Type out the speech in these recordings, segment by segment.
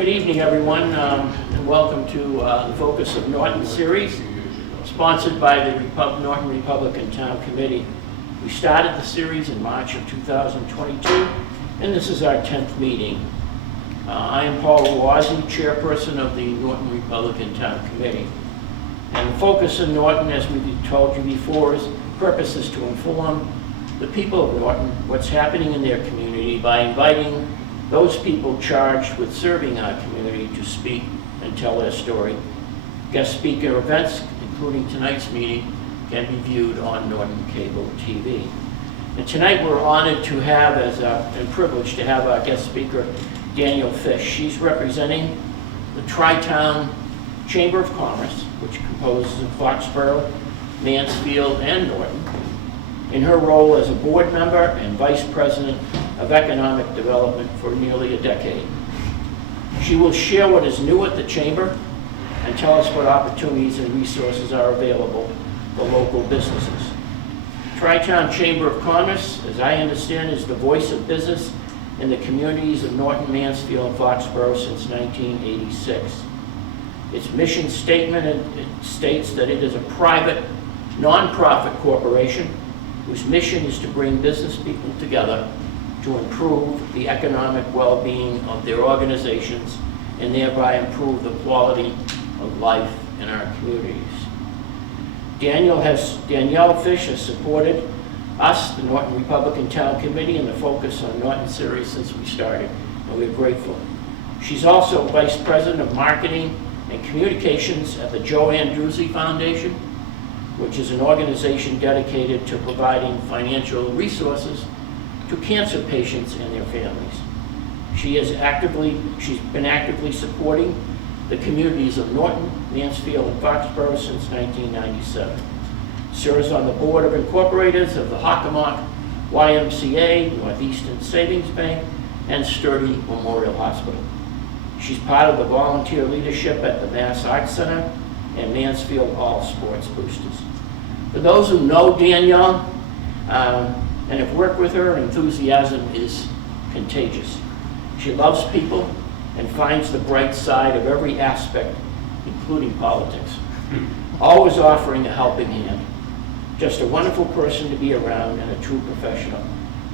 Good evening, everyone, and welcome to the Focus of Norton series, sponsored by the Norton Republican Town Committee. We started the series in March of 2022, and this is our 10th meeting. I am Paul Awazzi, chairperson of the Norton Republican Town Committee. And the focus of Norton, as we've told you before, purpose is to inform the people of Norton what's happening in their community by inviting those people charged with serving our community to speak and tell their story. Guest speaker events, including tonight's meeting, can be viewed on Norton Cable TV. And tonight we're honored to have, and privileged to have our guest speaker, Danielle Fish. She's representing the Tri-Town Chamber of Commerce, which composes of Foxborough, Mansfield, and Norton, in her role as a board member and vice president of economic development for nearly a decade. She will share what is new at the Chamber and tell us what opportunities and resources are available for local businesses. Tri-Town Chamber of Commerce, as I understand, is the voice of business in the communities of Norton, Mansfield, and Foxborough since 1986. Its mission statement states that it is a private, non-profit corporation whose mission is to bring business people together to improve the economic well-being of their organizations and thereby improve the quality of life in our communities. Danielle Fish has supported us, the Norton Republican Town Committee, and the Focus on Norton series since we started, and we're grateful. She's also Vice President of Marketing and Communications at the Joe Andruzzi Foundation, which is an organization dedicated to providing financial resources to cancer patients and their families. She's been actively supporting the communities of Norton, Mansfield, and Foxborough since 1997. Serves on the board of incorporators of the Hockomock YMCA, Northeastern Savings Bank, and Sturdy Memorial Hospital. She's part of the volunteer leadership at the Mass Arts Center and Mansfield All Sports Boosters. For those who know Danielle and have worked with her, enthusiasm is contagious. She loves people and finds the bright side of every aspect, including politics, always offering a helping hand. Just a wonderful person to be around and a true professional.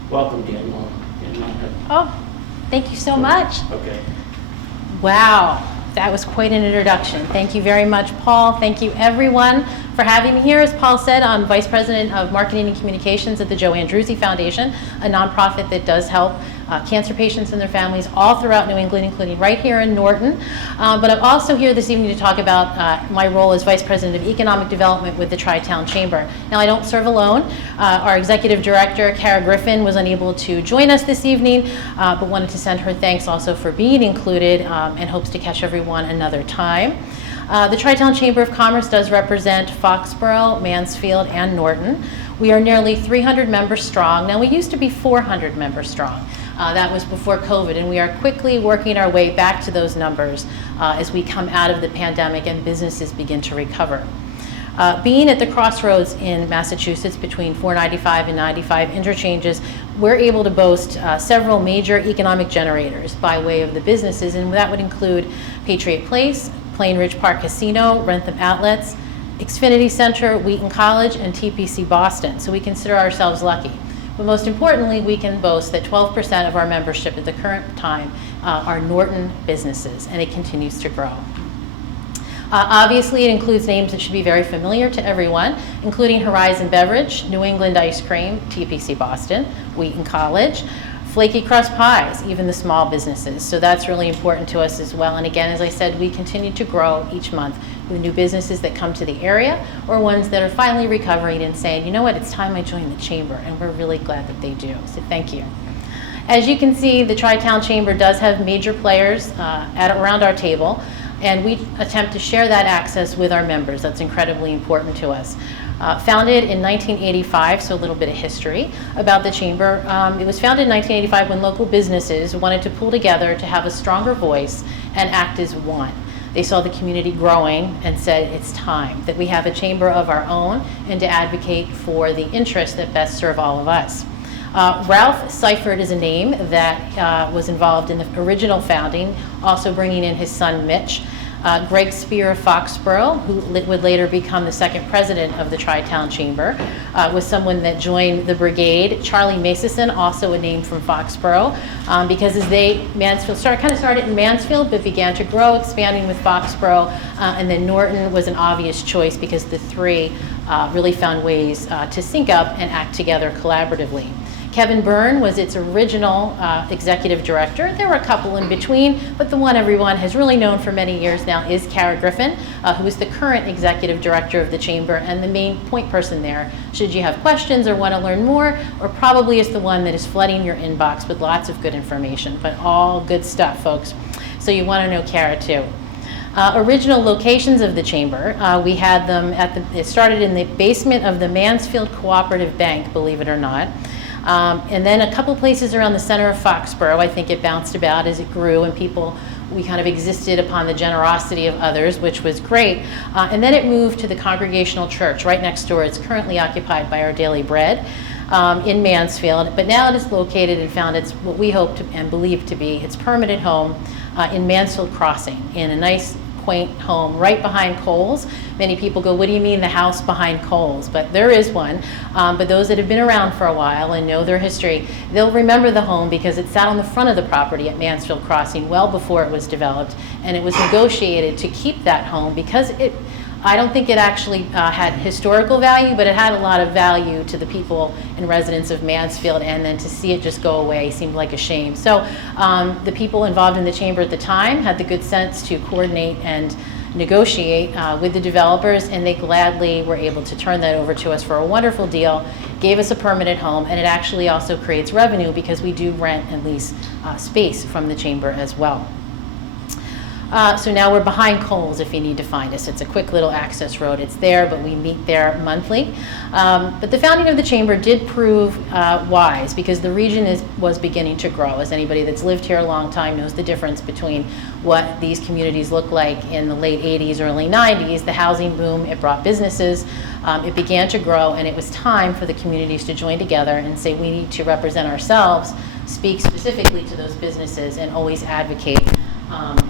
Welcome, Danielle. Oh, thank you so much. Okay. Wow, that was quite an introduction. Thank you very much, Paul. Thank you, everyone, for having me here. As Paul said, I'm Vice President of Marketing and Communications at the Joe Andruzzi Foundation, a nonprofit that does help cancer patients and their families all throughout New England, including right here in Norton. But I'm also here this evening to talk about my role as Vice President of Economic Development with the Tri-Town Chamber. Now, I don't serve alone. Our Executive Director, Kara Griffin, was unable to join us this evening, but wanted to send her thanks also for being included and hopes to catch everyone another time. The Tri-Town Chamber of Commerce does represent Foxborough, Mansfield, and Norton. We are nearly 300 members strong. Now, we used to be 400 members strong. That was before COVID, and we are quickly working our way back to those numbers as we come out of the pandemic and businesses begin to recover. Being at the crossroads in Massachusetts between 495 and 95 interchanges, we're able to boast several major economic generators by way of the businesses, and that would include Patriot Place, Plain Ridge Park Casino, Rentham Outlets, Xfinity Center, Wheaton College, and TPC Boston. So we consider ourselves lucky. But most importantly, we can boast that 12% of our membership at the current time are Norton businesses, and it continues to grow. Obviously, it includes names that should be very familiar to everyone, including Horizon Beverage, New England Ice Cream, TPC Boston, Wheaton College, Flaky Crust Pies, even the small businesses. So that's really important to us as well. And again, as I said, we continue to grow each month with new businesses that come to the area or ones that are finally recovering and saying, you know what, it's time I join the chamber. And we're really glad that they do. So thank you. As you can see, the Tri-Town Chamber does have major players around our table, and we attempt to share that access with our members. That's incredibly important to us. Founded in 1985, so a little bit of history about the Chamber. It was founded in 1985 when local businesses wanted to pull together to have a stronger voice and act as one. They saw the community growing and said it's time that we have a chamber of our own and to advocate for the interests that best serve all of us. Ralph Seifert is a name that was involved in the original founding also bringing in his son Mitch. Greg Spear of Foxborough, who would later become the second president of the Tri-Town Chamber, was someone that joined the brigade. Charlie Mason, also a name from Foxborough, because Mansfield started in Mansfield, but began to grow, expanding with Foxborough, and then Norton was an obvious choice because the three really found ways to sync up and act together collaboratively. Kevin Byrne was its original executive director. There were a couple in between, but the one everyone has really known for many years now is Kara Griffin, who is the current executive director of the chamber and the main point person there. Should you have questions or want to learn more, or probably is the one that is flooding your inbox with lots of good information, but all good stuff, folks. So you want to know Kara too. Original locations of the chamber, we had them it started in the basement of the Mansfield Cooperative Bank, believe it or not. And then a couple places around the center of Foxborough. I think it bounced about as it grew, and we kind of existed upon the generosity of others, which was great. And then it moved to the Congregational Church right next door. It's currently occupied by Our Daily Bread in Mansfield, but now it is located and found its, what we hope to and believe to be, its permanent home in Mansfield Crossing, in a nice quaint home right behind Kohl's. Many people go, what do you mean the house behind Kohl's? But there is one. But those that have been around for a while and know their history, they'll remember the home because it sat on the front of the property at Mansfield Crossing well before it was developed. And it was negotiated to keep that home because I don't think it actually had historical value, but it had a lot of value to the people and residents of Mansfield, and then to see it just go away seemed like a shame. So the people involved in the chamber at the time had the good sense to coordinate and negotiate with the developers, and they gladly were able to turn that over to us for a wonderful deal, gave us a permanent home, and it actually also creates revenue because we do rent and lease space from the chamber as well. So now we're behind Kohl's if you need to find us. It's a quick little access road. It's there, but we meet there monthly. But the founding of the chamber did prove wise because the region was beginning to grow. As anybody that's lived here a long time knows the difference between what these communities look like in the late 80s, early 90s. The housing boom, it brought businesses. It began to grow, and it was time for the communities to join together and say we need to represent ourselves, speak specifically to those businesses, and always advocate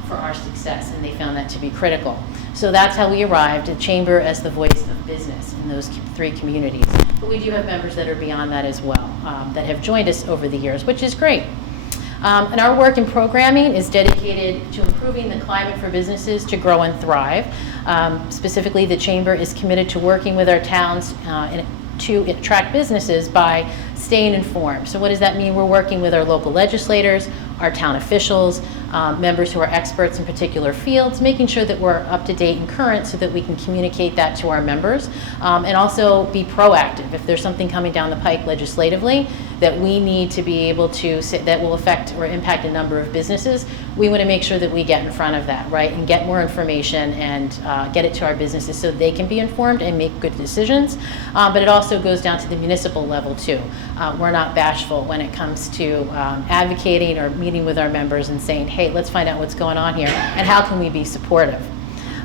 for our success, and they found that to be critical. So that's how we arrived at Chamber as the voice of business in those three communities. But we do have members that are beyond that as well, that have joined us over the years, which is great. And our work in programming is dedicated to improving the climate for businesses to grow and thrive. Specifically, the Chamber is committed to working with our towns to attract businesses by staying informed. So what does that mean? We're working with our local legislators, our town officials, members who are experts in particular fields, making sure that we're up to date and current so that we can communicate that to our members, and also be proactive. If there's something coming down the pike legislatively that we need to be able to that will affect or impact a number of businesses, we want to make sure that we get in front of that, right, and get more information and get it to our businesses so they can be informed and make good decisions. But it also goes down to the municipal level too. We're not bashful when it comes to advocating or meeting with our members and saying, hey, let's find out what's going on here and how can we be supportive.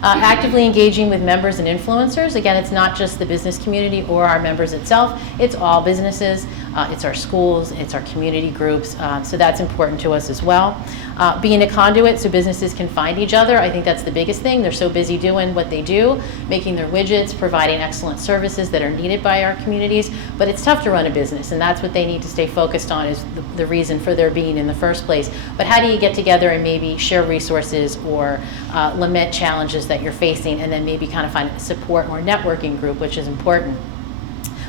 Actively engaging with members and influencers. Again, it's not just the business community or our members itself, it's all businesses, it's our schools, it's our community groups, so that's important to us as well. Being a conduit so businesses can find each other, I think that's the biggest thing. They're so busy doing what they do, making their widgets, providing excellent services that are needed by our communities, but it's tough to run a business, and that's what they need to stay focused on is the reason for their being in the first place. But how do you get together and maybe share resources or lament challenges that you're facing, and then maybe kind of find a support or networking group, which is important.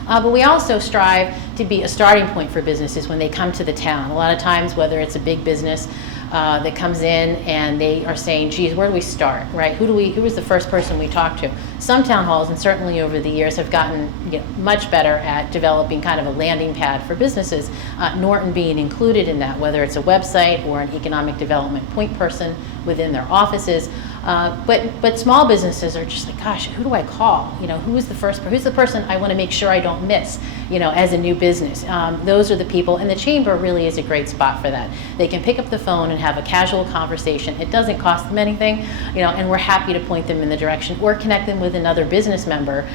But we also strive to be a starting point for businesses when they come to the town. A lot of times, whether it's a big business that comes in and they are saying, geez, where do we start, right? Who is the first person we talk to? Some town halls, and certainly over the years, have gotten much better at developing kind of a landing pad for businesses, Norton being included in that, whether it's a website or an economic development point person within their offices. But small businesses are just like, gosh, who do I call? Who's the person I want to make sure I don't miss, as a new business? Those are the people, and the chamber really is a great spot for that. They can pick up the phone and have a casual conversation. It doesn't cost them anything, and we're happy to point them in the direction or connect them with another business member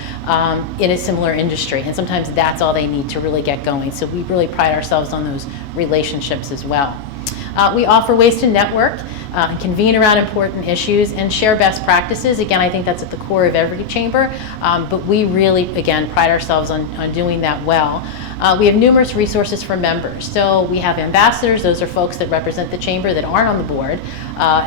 in a similar industry. And sometimes that's all they need to really get going. So we really pride ourselves on those relationships as well. We offer ways to network. and convene around important issues and share best practices. Again, I think that's at the core of every chamber, but we really, again, pride ourselves on doing that well. We have numerous resources for members. So we have ambassadors. Those are folks that represent the chamber that aren't on the board.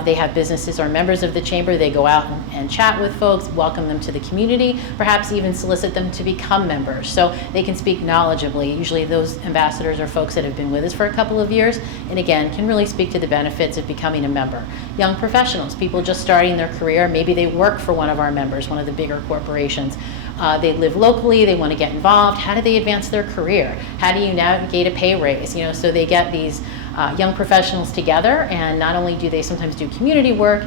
They have businesses or members of the chamber. They go out and chat with folks, welcome them to the community, perhaps even solicit them to become members so they can speak knowledgeably. Usually those ambassadors are folks that have been with us for a couple of years and again can really speak to the benefits of becoming a member. Young professionals, people just starting their career, maybe they work for one of our members, one of the bigger corporations. They live locally, they want to get involved. How do they advance their career? How do you navigate a pay raise? So they get these young professionals together, and not only do they sometimes do community work,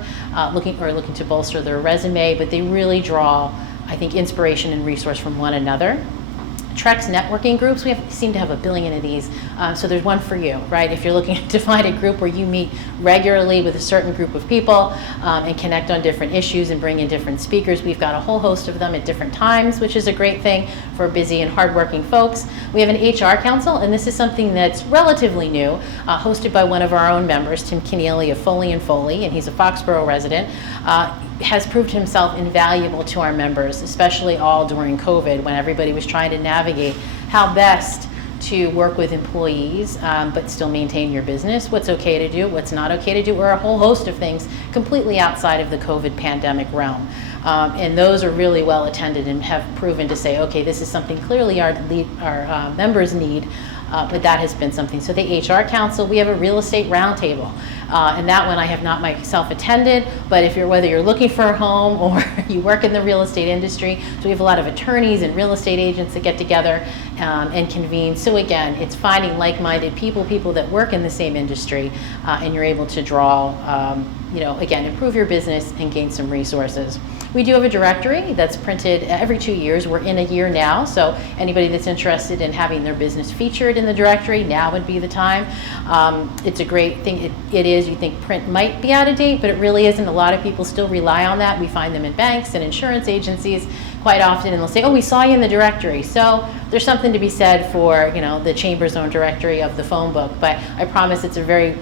looking to bolster their resume, but they really draw, I think, inspiration and resource from one another. Trex networking groups, we seem to have a billion of these, so there's one for you, right? If you're looking to find a group where you meet regularly with a certain group of people and connect on different issues and bring in different speakers, we've got a whole host of them at different times, which is a great thing for busy and hardworking folks. We have an HR council, and this is something that's relatively new, hosted by one of our own members, Tim Keneally of Foley & Foley, and he's a Foxborough resident. Has proved himself invaluable to our members, especially all during COVID when everybody was trying to navigate how best to work with employees but still maintain your business, what's okay to do, what's not okay to do, or a whole host of things completely outside of the COVID pandemic realm. And those are really well attended and have proven to say, okay, this is something clearly our members need, but that has been something. So the HR Council, we have a real estate roundtable. And that one I have not myself attended, but whether you're looking for a home or you work in the real estate industry, so we have a lot of attorneys and real estate agents that get together and convene. So again, it's finding like-minded people that work in the same industry, and you're able to draw, again, improve your business and gain some resources. We do have a directory that's printed every 2 years. We're in a year now, so anybody that's interested in having their business featured in the directory, now would be the time. It's a great thing. It is. You think print might be out of date, but it really isn't. A lot of people still rely on that. We find them in banks and insurance agencies quite often, and they'll say, oh, we saw you in the directory. So there's something to be said for the Chamber's own directory of the phone book, but I promise it's a very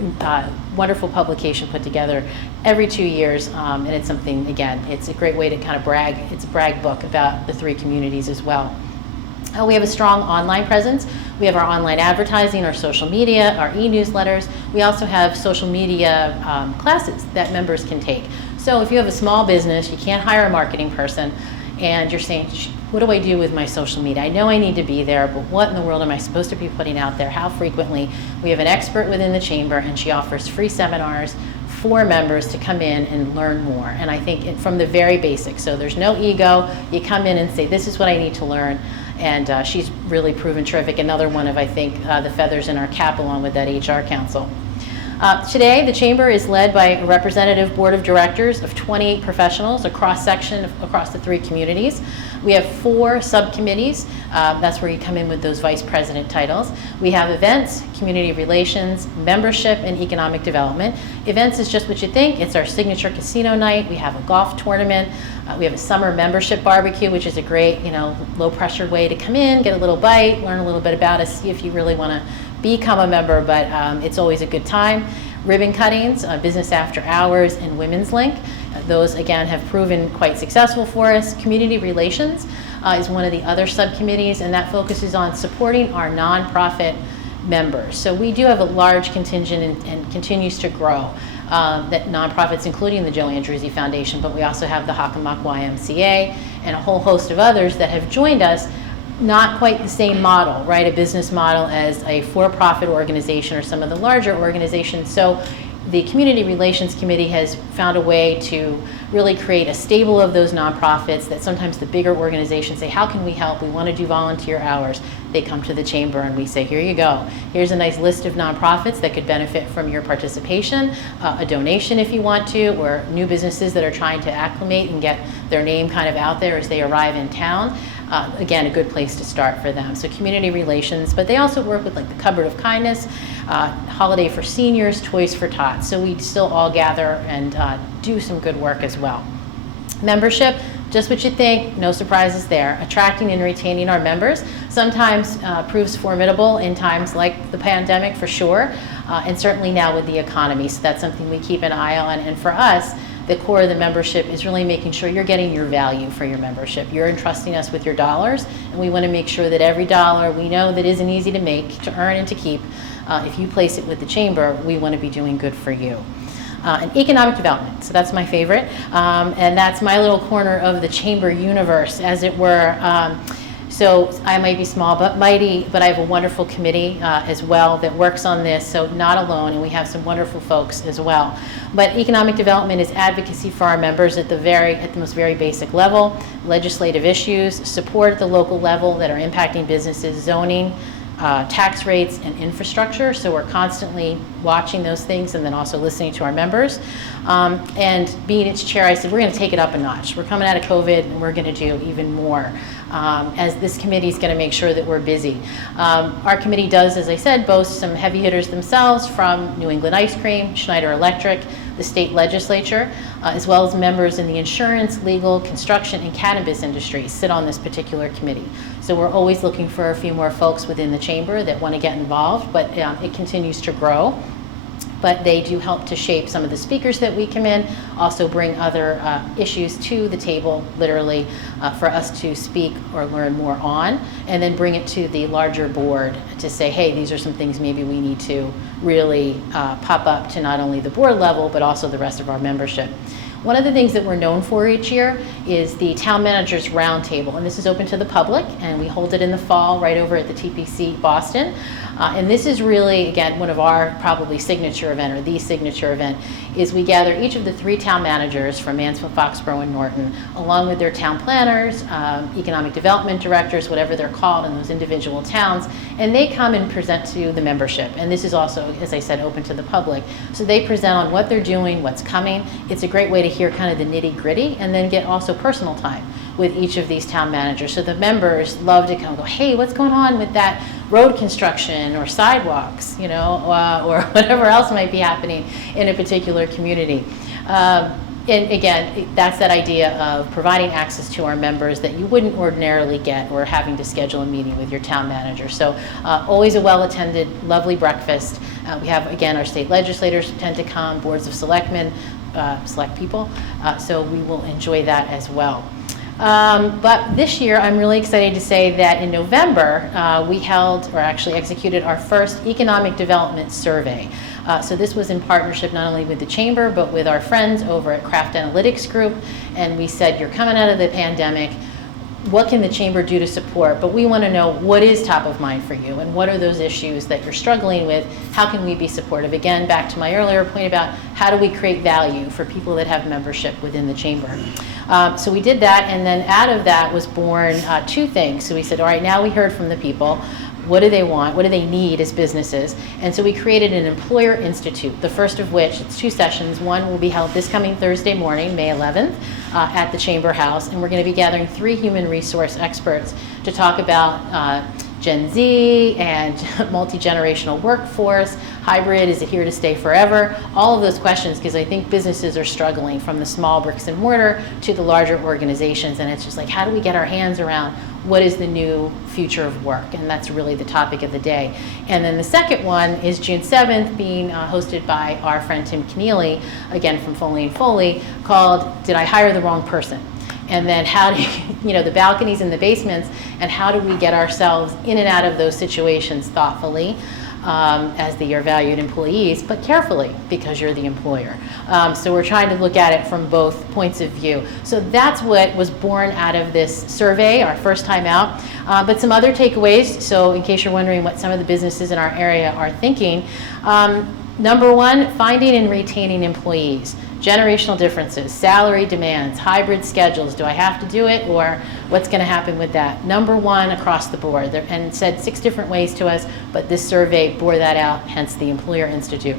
wonderful publication put together every 2 years, and it's something, again, it's a great way to kind of brag. It's a brag book about the three communities as well. We have a strong online presence. We have our online advertising, our social media, our e-newsletters. We also have social media classes that members can take. So if you have a small business, you can't hire a marketing person, and you're saying, what do I do with my social media? I know I need to be there, but what in the world am I supposed to be putting out there? How frequently? We have an expert within the chamber, and she offers free seminars for members to come in and learn more. And I think from the very basics, so there's no ego. You come in and say, this is what I need to learn. And she's really proven terrific. Another one of, I think, the feathers in our cap along with that HR council. Today, the Chamber is led by a representative board of directors of 28 professionals, a cross-section across the three communities. We have 4 subcommittees. That's where you come in with those vice president titles. We have events, community relations, membership, and economic development. Events is just what you think. It's our signature casino night. We have a golf tournament. We have a summer membership barbecue, which is a great, low-pressure way to come in, get a little bite, learn a little bit about us, see if you really want to become a member, but it's always a good time. Ribbon cuttings, business after hours, and Women's Link. Those, again, have proven quite successful for us. Community relations is one of the other subcommittees, and that focuses on supporting our nonprofit members. So we do have a large contingent and continues to grow. That nonprofits, including the Joe Andruzzi Foundation, but we also have the Hockomock YMCA and a whole host of others that have joined us. Not quite the same model, right? A business model as a for-profit organization or some of the larger organizations. So the Community Relations Committee has found a way to really create a stable of those nonprofits that sometimes the bigger organizations say, how can we help? We want to do volunteer hours. They come to the chamber and we say, here you go. Here's a nice list of nonprofits that could benefit from your participation, a donation if you want to, or new businesses that are trying to acclimate and get their name kind of out there as they arrive in town. Again, a good place to start for them. So community relations, but they also work with like the Cupboard of Kindness, Holiday for Seniors, Toys for Tots. So we still all gather and do some good work as well. Membership, just what you think, no surprises there. Attracting and retaining our members sometimes proves formidable in times like the pandemic for sure. and certainly now with the economy. So that's something we keep an eye on. And for us, the core of the membership is really making sure you're getting your value for your membership. You're entrusting us with your dollars, and we want to make sure that every dollar we know that isn't easy to make, to earn, and to keep, if you place it with the chamber, we want to be doing good for you. And economic development, so that's my favorite, and that's my little corner of the chamber universe, as it were. So I might be small but mighty, but I have a wonderful committee as well that works on this, so not alone, and we have some wonderful folks as well. But economic development is advocacy for our members at the most very basic level, legislative issues, support at the local level that are impacting businesses, zoning, tax rates, and infrastructure. So we're constantly watching those things and then also listening to our members. And being its chair, I said, we're going to take it up a notch. We're coming out of COVID, and we're going to do even more. As this committee is going to make sure that we're busy. Our committee does, as I said, boast some heavy hitters themselves from New England Ice Cream, Schneider Electric, the state legislature, as well as members in the insurance, legal, construction, and cannabis industries sit on this particular committee. So we're always looking for a few more folks within the chamber that want to get involved, but it continues to grow. But they do help to shape some of the speakers that we come in, also bring other issues to the table, literally, for us to speak or learn more on, and then bring it to the larger board to say, hey, these are some things maybe we need to really pop up to not only the board level, but also the rest of our membership. One of the things that we're known for each year is the Town Managers Roundtable, and this is open to the public, and we hold it in the fall right over at the TPC Boston. And this is really, again, one of our probably signature event, or the signature event, is we gather each of the 3 town managers from Mansfield, Foxborough, and Norton, along with their town planners, economic development directors, whatever they're called in those individual towns, and they come and present to the membership. And this is also, as I said, open to the public. So they present on what they're doing, what's coming. It's a great way to hear kind of the nitty-gritty, and then get also personal time with each of these town managers. So the members love to come and go, hey, what's going on with that road construction or sidewalks, you know, or whatever else might be happening in a particular community. And again, that's that idea of providing access to our members that you wouldn't ordinarily get, or having to schedule a meeting with your town manager. So always a well-attended, lovely breakfast. We have, again, our state legislators tend to come, boards of selectmen, select people, so we will enjoy that as well. But this year, I'm really excited to say that in November, we held, or actually executed, our first economic development survey. So this was in partnership not only with the chamber, but with our friends over at Craft Analytics Group. And we said, you're coming out of the pandemic. What can the chamber do to support? But we want to know what is top of mind for you, and what are those issues that you're struggling with? How can we be supportive? Again, back to my earlier point about how do we create value for people that have membership within the chamber. So we did that, and then out of that was born 2 things. So we said, all right, now we heard from the people. What do they want? What do they need as businesses? And so we created an Employer Institute, the first of which, it's 2 sessions. One will be held this coming Thursday morning, May 11th, at the Chamber House. And we're going to be gathering 3 human resource experts to talk about Gen Z and multi-generational workforce, hybrid, is it here to stay forever? All of those questions, because I think businesses are struggling, from the small bricks and mortar to the larger organizations. And it's just like, how do we get our hands around what is the new future of work? And that's really the topic of the day. And then the second one is June 7th, being hosted by our friend Tim Keneally, again from Foley & Foley, called Did I Hire the Wrong Person? And then how do you know, the balconies and the basements, and how do we get ourselves in and out of those situations thoughtfully, as your valued employees, but carefully, because you're the employer. So we're trying to look at it from both points of view. So that's what was born out of this survey, our first time out. But some other takeaways, so in case you're wondering what some of the businesses in our area are thinking. Number 1, finding and retaining employees. Generational differences, salary demands, hybrid schedules. Do I have to do it, or what's going to happen with that? Number 1 across the board, and it said 6 different ways to us, but this survey bore that out, hence the Employer Institute.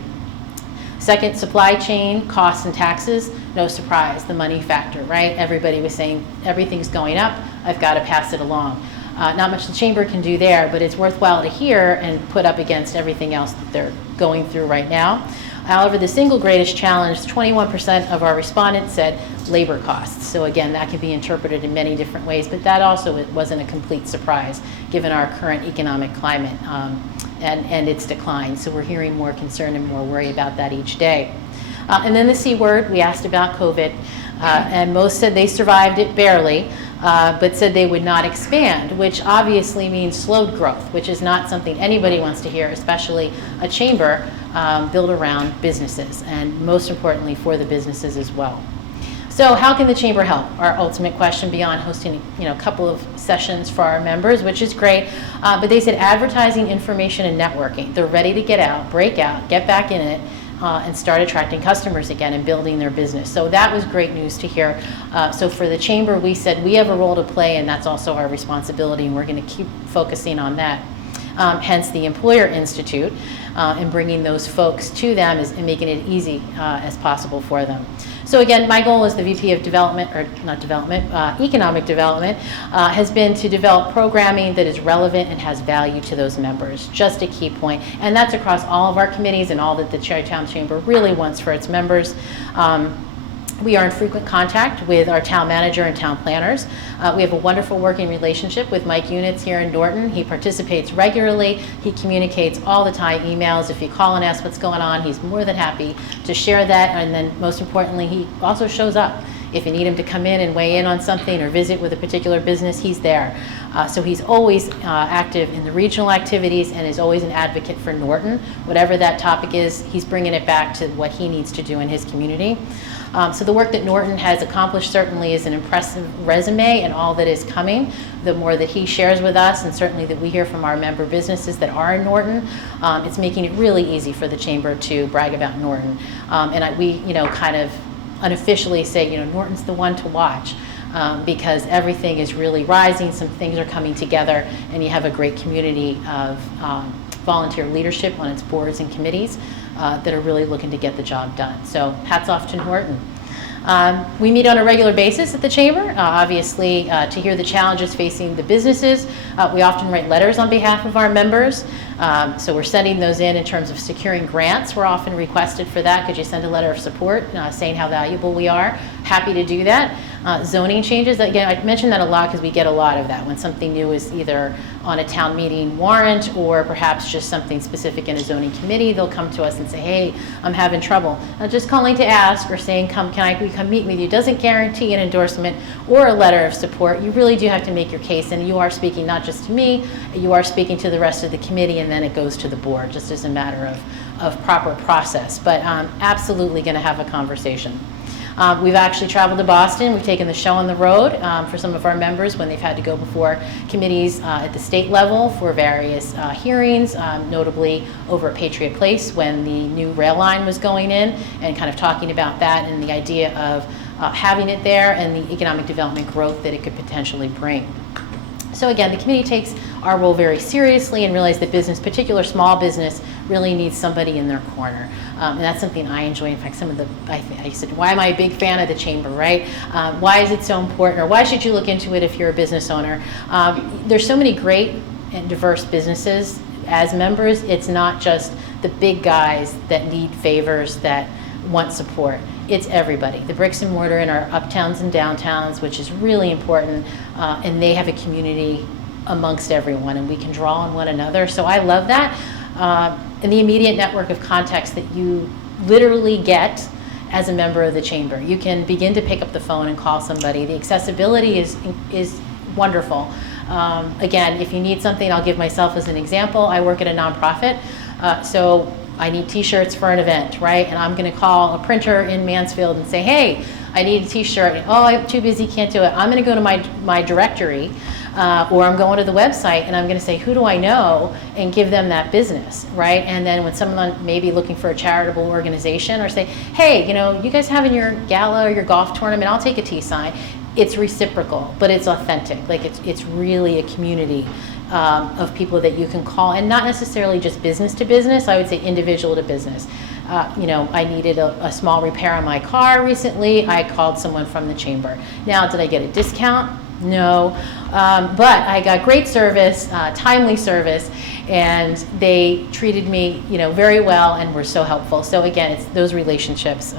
Second, supply chain, costs and taxes. No surprise, the money factor, right? Everybody was saying everything's going up, I've got to pass it along. Not much the chamber can do there, but it's worthwhile to hear and put up against everything else that they're going through right now. However, the single greatest challenge, 21% of our respondents said labor costs. So again, that can be interpreted in many different ways, but that also wasn't a complete surprise given our current economic climate and its decline. So we're hearing more concern and more worry about that each day. And then the C word, we asked about COVID, and most said they survived it barely, but said they would not expand, which obviously means slowed growth, which is not something anybody wants to hear, especially a chamber built around businesses, and most importantly for the businesses as well. So how can the chamber help? Our ultimate question, beyond hosting a couple of sessions for our members, which is great, but they said advertising, information, and networking. They're ready to get out, break out, get back in it, and start attracting customers again and building their business. So that was great news to hear. So for the chamber, we said we have a role to play, and that's also our responsibility, and we're going to keep focusing on that. Hence the Employer Institute, and bringing those folks to them and making it easy as possible for them. So again, my goal as the VP of Development, or not Development, Economic Development, has been to develop programming that is relevant and has value to those members. Just a key point. And that's across all of our committees and all that the Cherrytown Chamber really wants for its members. We are in frequent contact with our town manager and town planners. We have a wonderful working relationship with Mike Units here in Norton. He participates regularly. He communicates all the time, emails. If you call and ask what's going on, he's more than happy to share that. And then most importantly, he also shows up. If you need him to come in and weigh in on something or visit with a particular business, he's there. So he's always active in the regional activities and is always an advocate for Norton. Whatever that topic is, he's bringing it back to what he needs to do in his community. So the work that Norton has accomplished certainly is an impressive resume, and all that is coming, the more that he shares with us, and certainly that we hear from our member businesses that are in Norton, it's making it really easy for the chamber to brag about Norton. We kind of unofficially say, Norton's the one to watch. Because everything is really rising, some things are coming together, and you have a great community of volunteer leadership on its boards and committees that are really looking to get the job done. So hats off to Norton. We meet on a regular basis at the chamber, obviously to hear the challenges facing the businesses. We often write letters on behalf of our members. So we're sending those in terms of securing grants. We're often requested for that. Could you send a letter of support saying how valuable we are? Happy to do that. Zoning changes, again, I mention that a lot because we get a lot of that when something new is either on a town meeting warrant or perhaps just something specific in a zoning committee. They'll come to us and say, hey, I'm having trouble. Just calling to ask or saying, we come meet with you doesn't guarantee an endorsement or a letter of support. You really do have to make your case, and you are speaking not just to me, you are speaking to the rest of the committee, and then it goes to the board, just as a matter of proper process. But absolutely going to have a conversation. We've actually traveled to Boston. We've taken the show on the road for some of our members when they've had to go before committees at the state level for various hearings, notably over at Patriot Place when the new rail line was going in, and kind of talking about that and the idea of having it there and the economic development growth that it could potentially bring. So again, the committee takes our role very seriously and realize that business, particular small business, really needs somebody in their corner. And that's something I enjoy. In fact, I said, why am I a big fan of the chamber, right? Why is it so important? Or why should you look into it if you're a business owner? There's so many great and diverse businesses as members. It's not just the big guys that need favors, that want support. It's everybody. The bricks and mortar in our uptowns and downtowns, which is really important, and they have a community amongst everyone, and we can draw on one another. So I love that. And the immediate network of contacts that you literally get as a member of the chamber. You can begin to pick up the phone and call somebody. The accessibility is wonderful. Again, if you need something, I'll give myself as an example. I work at a nonprofit, so I need t-shirts for an event, right? And I'm gonna call a printer in Mansfield and say, hey, I need a t-shirt. Oh, I'm too busy, can't do it. I'm gonna go to my directory, or I'm going to the website and I'm gonna say, who do I know, and give them that business, right? And then when someone may be looking for a charitable organization, or say, hey, you guys having your gala or your golf tournament, I'll take a T-sign. It's reciprocal, but it's authentic. Like it's really a community of people that you can call, and not necessarily just business to business. I would say individual to business. I needed a small repair on my car recently. I called someone from the chamber. Now, did I get a discount? No, but I got great service, timely service, and they treated me, very well and were so helpful. So again, it's those relationships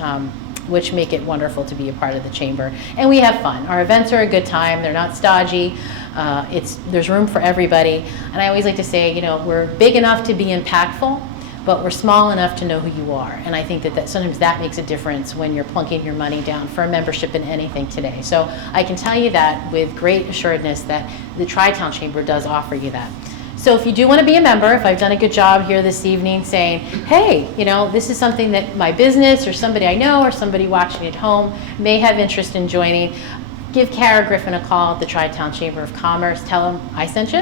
which make it wonderful to be a part of the chamber. And we have fun. Our events are a good time. They're not stodgy. There's room for everybody. And I always like to say, we're big enough to be impactful, but we're small enough to know who you are. And I think that sometimes that makes a difference when you're plunking your money down for a membership in anything today. So I can tell you that with great assuredness that the Tri-Town Chamber does offer you that. So if you do want to be a member, if I've done a good job here this evening saying, hey, this is something that my business or somebody I know or somebody watching at home may have interest in joining, give Kara Griffin a call at the Tri-Town Chamber of Commerce. Tell them I sent you,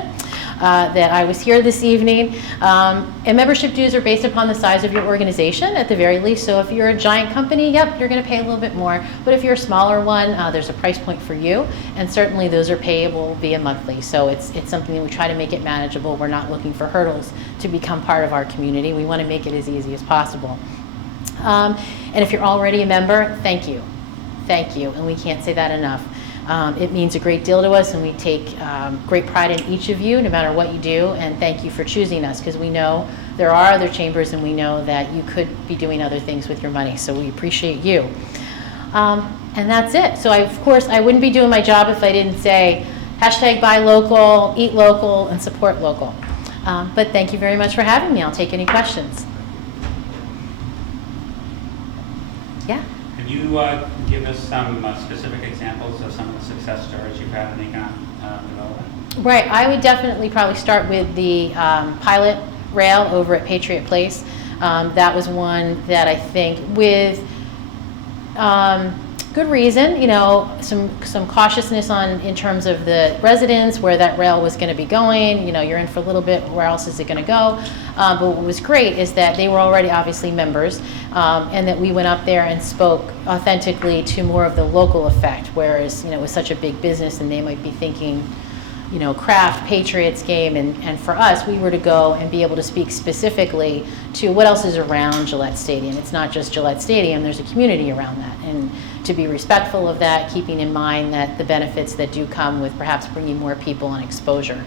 that I was here this evening. And membership dues are based upon the size of your organization at the very least. So if you're a giant company, yep, you're going to pay a little bit more. But if you're a smaller one, there's a price point for you. And certainly those are payable via monthly. So it's something that we try to make it manageable. We're not looking for hurdles to become part of our community. We want to make it as easy as possible. And if you're already a member, thank you. Thank you. And we can't say that enough. It means a great deal to us, and we take great pride in each of you, no matter what you do, and thank you for choosing us, because we know there are other chambers, and we know that you could be doing other things with your money, so we appreciate you. And that's it. So of course, I wouldn't be doing my job if I didn't say #buy local, eat local, and support local. But thank you very much for having me. I'll take any questions. Yeah? Could you give us some specific examples of some of the success stories you've had in econ development? Right. I would definitely probably start with the pilot rail over at Patriot Place. That was one that I think with good reason, some cautiousness in terms of the residents, where that rail was going to be going. You're in for a little bit, where else is it going to go? But what was great is that they were already obviously members, and that we went up there and spoke authentically to more of the local effect, whereas, it was such a big business and they might be thinking, Kraft, Patriots game, and for us, we were to go and be able to speak specifically to what else is around Gillette Stadium. It's not just Gillette Stadium, there's a community around that, and to be respectful of that, keeping in mind that the benefits that do come with perhaps bringing more people and exposure.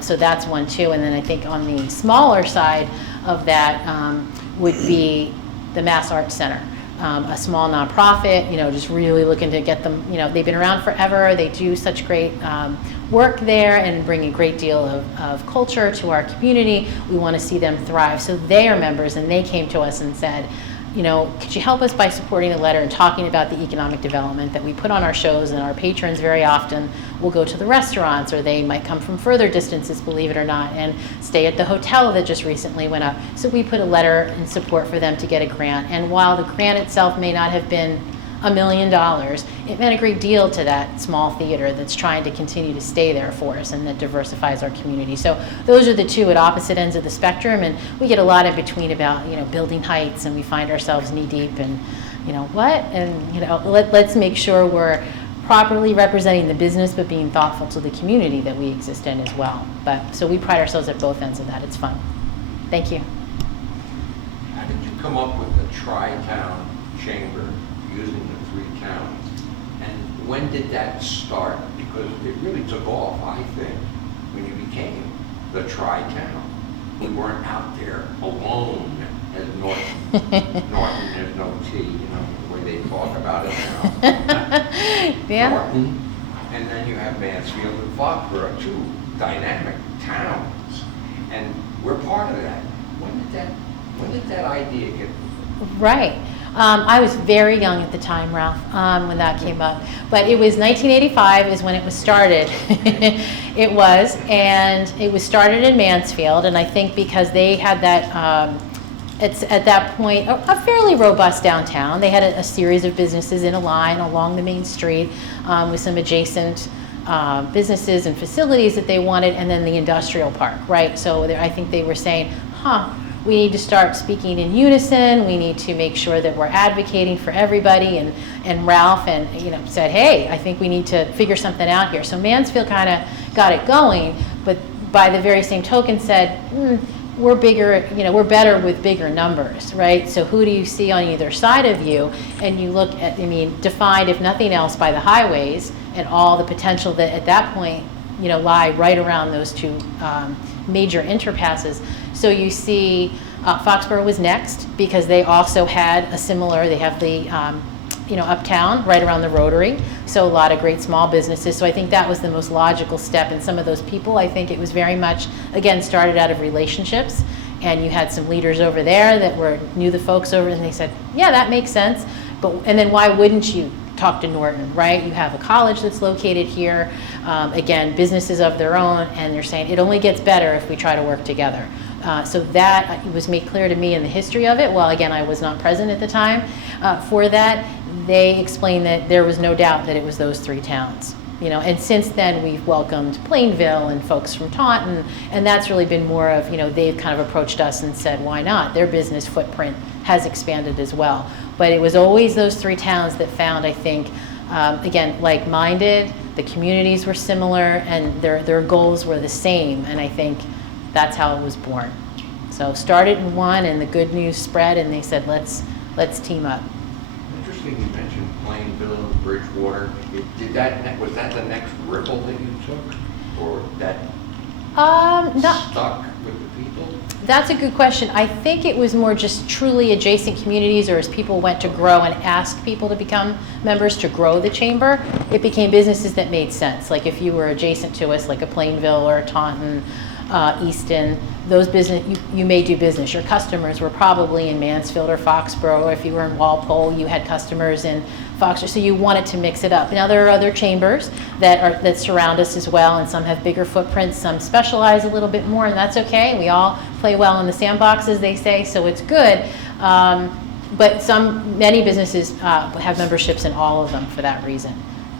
So that's one too, and then I think on the smaller side of that would be the Mass Arts Center. A small nonprofit, just really looking to get them, they've been around forever, they do such great work there and bring a great deal of culture to our community. We want to see them thrive. So they are members, and they came to us and said, could you help us by supporting the letter and talking about the economic development that we put on our shows, and our patrons very often will go to the restaurants, or they might come from further distances, believe it or not, and stay at the hotel that just recently went up. So we put a letter in support for them to get a grant. And while the grant itself may not have been $1 million, it meant a great deal to that small theater that's trying to continue to stay there for us and that diversifies our community. So those are the two at opposite ends of the spectrum, and we get a lot in between about building heights, and we find ourselves knee deep and what, and let's make sure we're properly representing the business but being thoughtful to the community that we exist in as well. But so we pride ourselves at both ends of that. It's fun. Thank you. How did you come up with the Tri-Town Chamber using the 3 towns? And when did that start? Because it really took off, I think, when you became the Tri-Town. We weren't out there alone as Norton. Norton, there's no T, the way they talk about it now. Yeah. Norton, and then you have Mansfield and Foxborough, 2 dynamic towns. And we're part of that. When did that idea get? Right. I was very young at the time, Ralph, when that came up. But it was 1985 is when it was started. It was, and it was started in Mansfield, and I think because they had that, it's at that point a fairly robust downtown. They had a series of businesses in a line along the main street with some adjacent businesses and facilities that they wanted, and then the industrial park, right? So I think they were saying, we need to start speaking in unison. We need to make sure that we're advocating for everybody. And Ralph said, hey, I think we need to figure something out here. So Mansfield kind of got it going, but by the very same token said, we're bigger, we're better with bigger numbers, right? So who do you see on either side of you? And you look at, defined, if nothing else, by the highways and all the potential that at that point, lie right around those 2 major interpasses. So you see Foxborough was next because they also had a similar, they have the uptown, right around the Rotary. So a lot of great small businesses. So I think that was the most logical step. And some of those people, I think it was very much, again, started out of relationships. And you had some leaders over there that knew the folks over, and they said, yeah, that makes sense. And then why wouldn't you talk to Norton, right? You have a college that's located here, again, businesses of their own, and they're saying it only gets better if we try to work together. So that was made clear to me in the history of it. Well, again, I was not present at the time for that. They explained that there was no doubt that it was those 3 towns. And since then we've welcomed Plainville and folks from Taunton, and that's really been more of, they've kind of approached us and said, why not? Their business footprint has expanded as well. But it was always those 3 towns that found, I think, again, like-minded, the communities were similar, and their goals were the same, and I think that's how it was born. So started in one, and the good news spread, and they said, let's team up. Interesting you mentioned Plainville, Bridgewater. Was that the next ripple that you took? Or that stuck with the people? That's a good question. I think it was more just truly adjacent communities, or as people went to grow and ask people to become members to grow the chamber, it became businesses that made sense. Like if you were adjacent to us, like a Plainville or a Taunton, Easton, those business, you may do business. Your customers were probably in Mansfield or Foxborough, or if you were in Walpole, you had customers in Foxborough, so you wanted to mix it up. Now there are other chambers that surround us as well, and some have bigger footprints, some specialize a little bit more, and that's okay. We all play well in the sandbox, as they say, so it's good. But many businesses have memberships in all of them for that reason.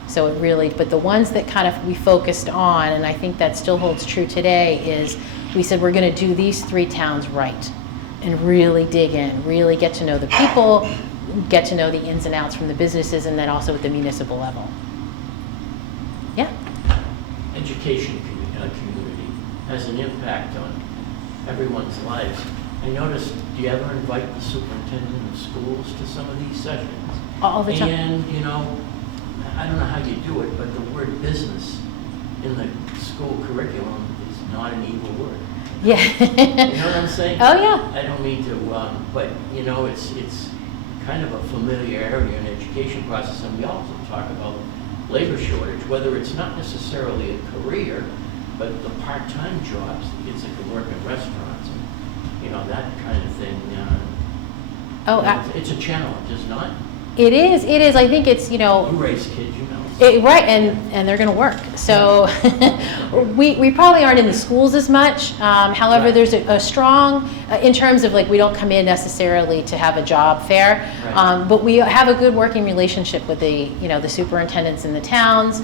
So it really, but the ones that kind of we focused on, and I think that still holds true today, is we said we're going to do these 3 towns right and really dig in, really get to know the people, get to know the ins and outs from the businesses, and then also at the municipal level. Yeah? Education community has an impact on everyone's lives. I noticed, do you ever invite the superintendent of schools to some of these sessions? All the time. And, I don't know how you do it, but the word business in the school curriculum is not an evil word. Yeah. You know what I'm saying? Oh, yeah. I don't mean to, but it's kind of a familiarity in education process, and we also talk about labor shortage, whether it's not necessarily a career, but the part-time jobs, the kids that can work in restaurants, and that kind of thing. It's a challenge, is it not? It is. I think it's, You raise kids, right, and they're going to work. So we probably aren't in the schools as much. However, Right. there's a strong, in terms of we don't come in necessarily to have a job fair, Right. but we have a good working relationship with the superintendents in the towns.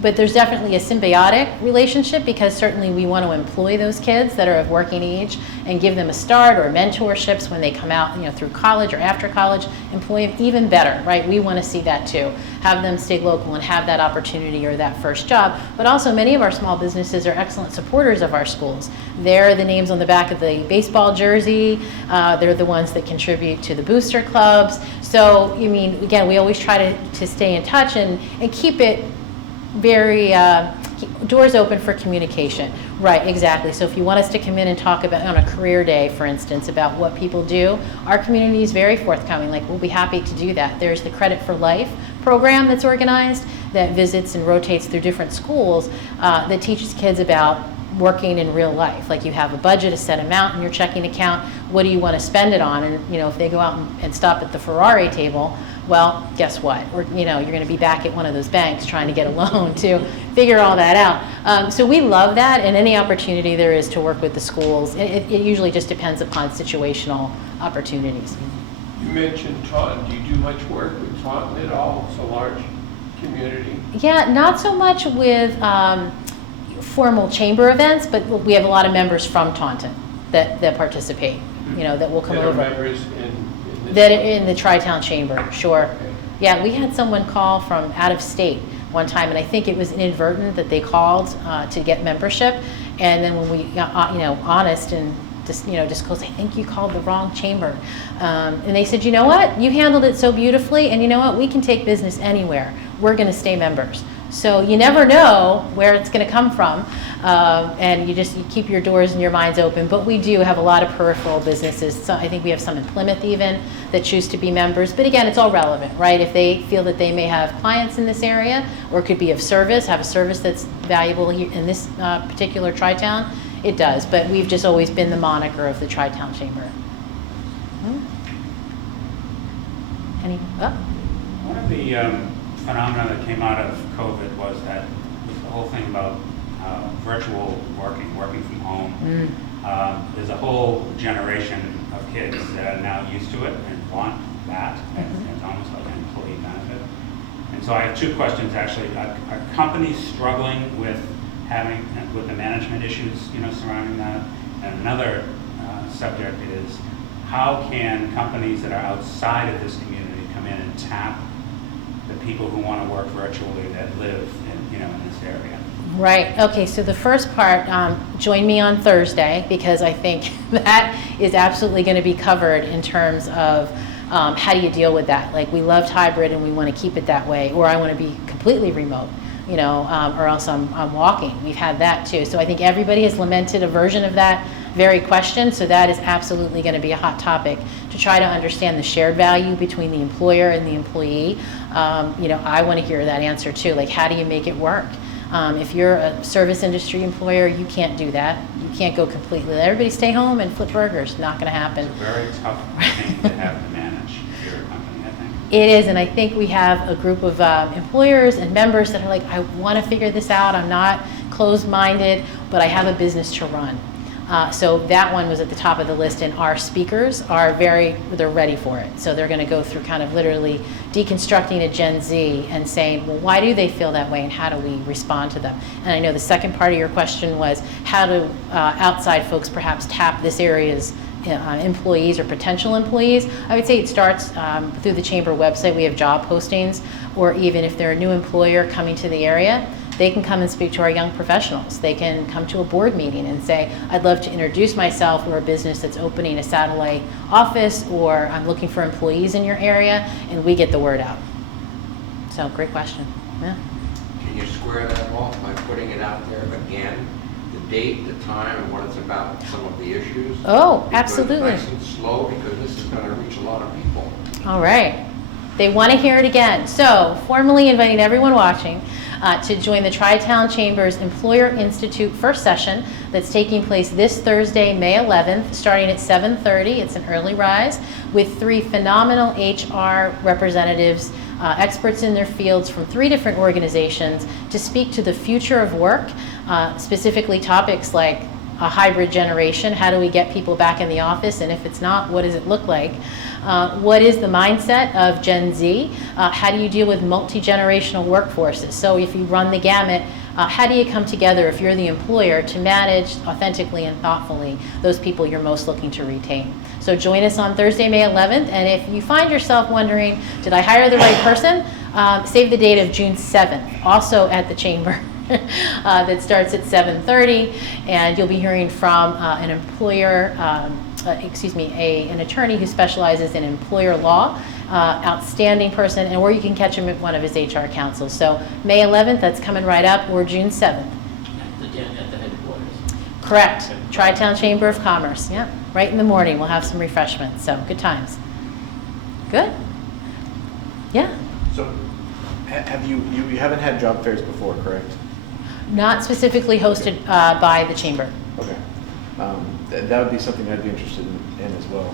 But there's definitely a symbiotic relationship, because certainly we want to employ those kids that are of working age and give them a start or mentorships when they come out, through college or after college, employ them even better, right? We want to see that too. Have them stay local and have that opportunity or that first job. But also many of our small businesses are excellent supporters of our schools. They're the names on the back of the baseball jersey. They're the ones that contribute to the booster clubs. So, again, we always try to stay in touch and keep it very doors open for communication. Right, exactly. So if you want us to come in and talk about, on a career day, for instance, about what people do, our community is very forthcoming. We'll be happy to do that. There's the Credit for Life program that's organized, that visits and rotates through different schools, that teaches kids about working in real life. You have a budget, a set amount in your checking account. What do you want to spend it on? And if they go out and stop at the Ferrari table, well, guess what? Or you're going to be back at one of those banks trying to get a loan to figure all that out. So we love that, and any opportunity there is to work with the schools. It usually just depends upon situational opportunities. You mentioned Taunton. Do you do much work with Taunton at all? It's a large community. Yeah, not so much with formal chamber events, but we have a lot of members from Taunton that participate. That will come That are over. members in That are in the Tri-Town Chamber, sure. Okay. Yeah, we had someone call from out of state one time, and I think it was inadvertent that they called to get membership. And then when we got, honest and disclosed, I think you called the wrong chamber. And they said, you know what? You handled it so beautifully, and you know what? We can take business anywhere. We're going to stay members. So you never know where it's going to come from, and you keep your doors and your minds open. But we do have a lot of peripheral businesses. So I think we have some in Plymouth even that choose to be members. But again, it's all relevant, right? If they feel that they may have clients in this area, or could be of service, have a service that's valuable here in this particular Tri-Town, it does. But we've just always been the moniker of the Tri-Town Chamber. One of the phenomena that came out of COVID was the whole thing about virtual working from home. There's a whole generation of kids that are now used to it and want that. It's almost like an employee benefit. And so I have two questions actually. Are companies struggling with the management issues, surrounding that? And another subject is, how can companies that are outside of this community come in and tap the people who want to work virtually that live in this area? Right. Okay. So the first part, join me on Thursday, because I think that is absolutely going to be covered in terms of how do you deal with that. Like, we loved hybrid and we want to keep it that way, or I want to be completely remote, or else I'm walking. We've had that too. So I think everybody has lamented a version of that very question. So that is absolutely going to be a hot topic to try to understand the shared value between the employer and the employee. I want to hear that answer too. Like, how do you make it work? If you're a service industry employer, you can't do that. You can't go completely, let everybody stay home and flip burgers. Not going to happen. It's a very tough thing to have to manage if you're a company, I think. It is, and I think we have a group of employers and members that are like, I want to figure this out. I'm not closed-minded, but I have a business to run. So that one was at the top of the list, and our speakers are they're ready for it. So they're going to go through kind of literally deconstructing a Gen Z and saying, well, why do they feel that way and how do we respond to them? And I know the second part of your question was, how do outside folks perhaps tap this area's employees or potential employees? I would say it starts through the Chamber website. We have job postings, or even if they're a new employer coming to the area, they can come and speak to our young professionals. They can come to a board meeting and say, I'd love to introduce myself. We're a business that's opening a satellite office, or I'm looking for employees in your area, and we get the word out. So, great question. Yeah. Can you square that off by putting it out there again? The date, the time, and what it's about, some of the issues? Oh, absolutely. Nice and slow, because this is going to reach a lot of people. All right. They want to hear it again. So, formally inviting everyone watching to join the Tri-Town Chamber's Employer Institute first session that's taking place this Thursday, May 11th, starting at 7:30. It's an early rise with 3 phenomenal HR representatives, experts in their fields from 3 different organizations, to speak to the future of work, specifically topics like a hybrid generation. How do we get people back in the office? And if it's not, what does it look like? What is the mindset of Gen Z? How do you deal with multi-generational workforces? So if you run the gamut, how do you come together, if you're the employer, to manage authentically and thoughtfully those people you're most looking to retain? So join us on Thursday, May 11th. And if you find yourself wondering, did I hire the right person? Save the date of June 7th, also at the Chamber. That starts at 7:30, and you'll be hearing from an attorney who specializes in employer law, outstanding person, or you can catch him at one of his HR councils. So May 11th, that's coming right up, or June 7th. At the headquarters. Correct. Tri-Town Chamber of Commerce. Yeah, right in the morning. We'll have some refreshments. So good times. Good. Yeah. So, you haven't had job fairs before, correct? Not specifically hosted by the Chamber. Okay. That would be something I'd be interested in as well,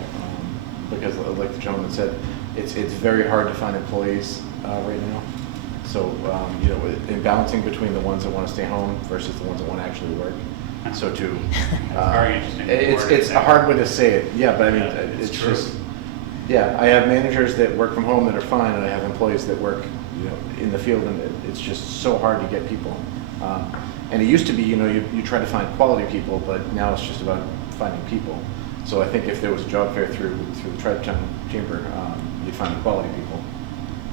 because like the gentleman said, it's very hard to find employees right now. So, in balancing between the ones that want to stay home versus the ones that want to actually work. So Very interesting. It's a hard way to say it. Yeah, but I mean, it's true. just, yeah, I have managers that work from home that are fine, and I have employees that work, in the field, and it's just so hard to get people. And it used to be, you try to find quality people, but now it's just about finding people. So I think if there was a job fair through the Tri-Town Chamber, you'd find quality people.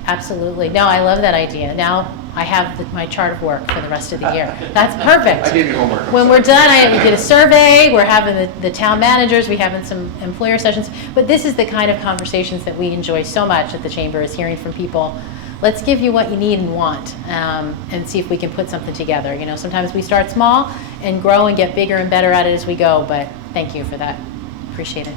Absolutely. No, I love that idea. Now I have my chart of work for the rest of the year. That's perfect. I gave you homework. When we're done, we did a survey. We're having the town managers. We're having some employer sessions. But this is the kind of conversations that we enjoy so much at the Chamber, is hearing from people let's give you what you need and want, and see if we can put something together. You know, sometimes we start small and grow and get bigger and better at it as we go, but thank you for that. Appreciate it.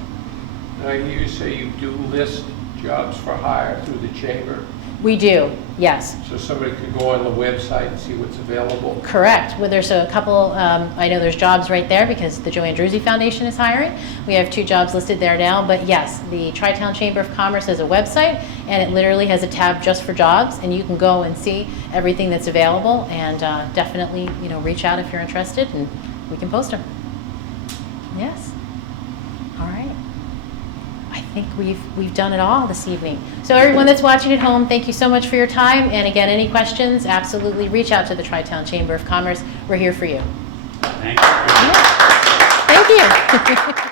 I hear you say you do list jobs for hire through the chamber, We do, yes. so somebody could go on the website and see what's available. Correct. Well, there's a couple, I know there's jobs right there because the Joe Andruzzi Foundation is hiring. We have 2 jobs listed there now, but yes, the Tri-Town Chamber of Commerce has a website, and it literally has a tab just for jobs, and you can go and see everything that's available, and definitely, you know, reach out if you're interested, and we can post them. Yes. All right. I think we've done it all this evening. So everyone that's watching at home, thank you so much for your time. And again, any questions, absolutely reach out to the Tri-Town Chamber of Commerce. We're here for you. Thank you. Thank you.